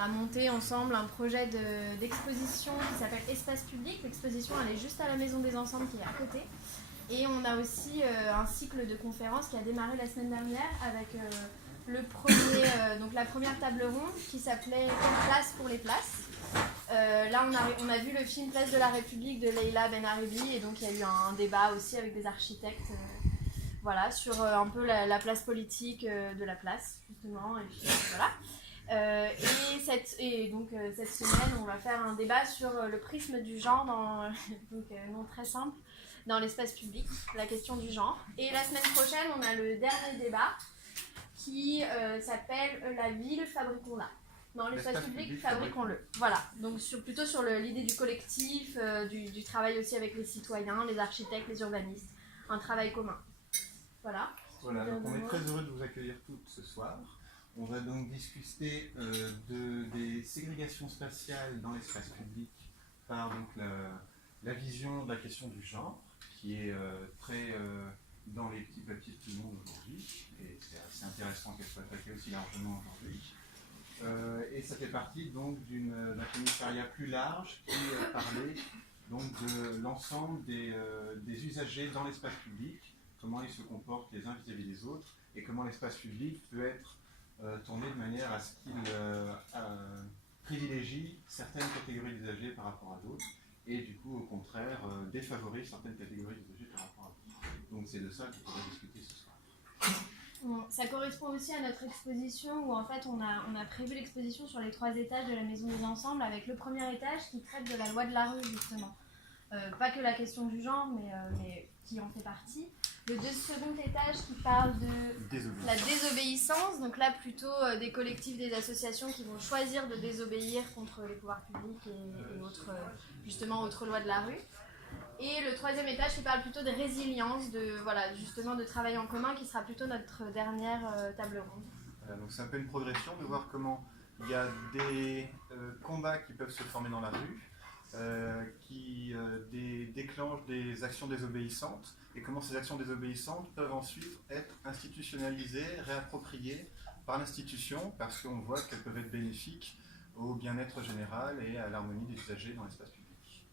a monté ensemble un projet d'exposition qui s'appelle Espace Public. L'exposition, elle est juste à la Maison des Ensembles qui est à côté. Et on a aussi un cycle de conférences qui a démarré la semaine dernière avec donc la première table ronde qui s'appelait Place pour les places. Là, on a vu le film Place de la République de Leïla Benaribi et donc il y a eu un débat aussi avec des architectes voilà, sur un peu la place politique de la place, justement. Et puis, voilà. Cette semaine, on va faire un débat sur le prisme du genre, donc non très simple, dans l'espace public, la question du genre. Et la semaine prochaine, on a le dernier débat qui s'appelle La ville, fabriquons-la. Dans l'espace public, fabriquons-le. Voilà, donc plutôt sur l'idée du collectif, du travail aussi avec les citoyens, les architectes, les urbanistes, un travail commun. Voilà. Voilà, donc on est très heureux de vous accueillir toutes ce soir. On va donc discuter des ségrégations spatiales dans l'espace public par donc, la vision de la question du genre, qui est très dans les petits papiers de tout le monde aujourd'hui, et c'est assez intéressant qu'elle soit attaquée aussi largement aujourd'hui. Et ça fait partie donc d'un commissariat plus large qui parlait donc de l'ensemble des usagers dans l'espace public, comment ils se comportent les uns vis-à-vis des autres, et comment l'espace public peut être tourné de manière à ce qu'il privilégie certaines catégories d'usagers par rapport à d'autres, et du coup, au contraire, défavorise certaines catégories d'usagers par rapport à d'autres. Donc c'est de ça qu'on va discuter ce soir. Ça correspond aussi à notre exposition où en fait on a prévu l'exposition sur les 3 étages de la Maison des Ensembles avec le premier étage qui traite de la loi de la rue justement. Pas que la question du genre mais qui en fait partie. Le second étage qui parle de la désobéissance, donc là plutôt des collectifs, des associations qui vont choisir de désobéir contre les pouvoirs publics et autres lois de la rue. Et le 3e étage qui parle plutôt de résilience, justement de travail en commun, qui sera plutôt notre dernière table ronde. Voilà, donc c'est un peu une progression de voir comment il y a des combats qui peuvent se former dans la rue, qui déclenchent des actions désobéissantes, et comment ces actions désobéissantes peuvent ensuite être institutionnalisées, réappropriées par l'institution, parce qu'on voit qu'elles peuvent être bénéfiques au bien-être général et à l'harmonie des usagers dans l'espace public.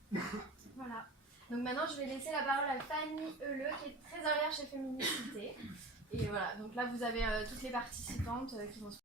Voilà. Donc maintenant, je vais laisser la parole à Fanny Heuleux, qui est trésorière chez Féminicité. Et voilà, donc là, vous avez toutes les participantes qui vont se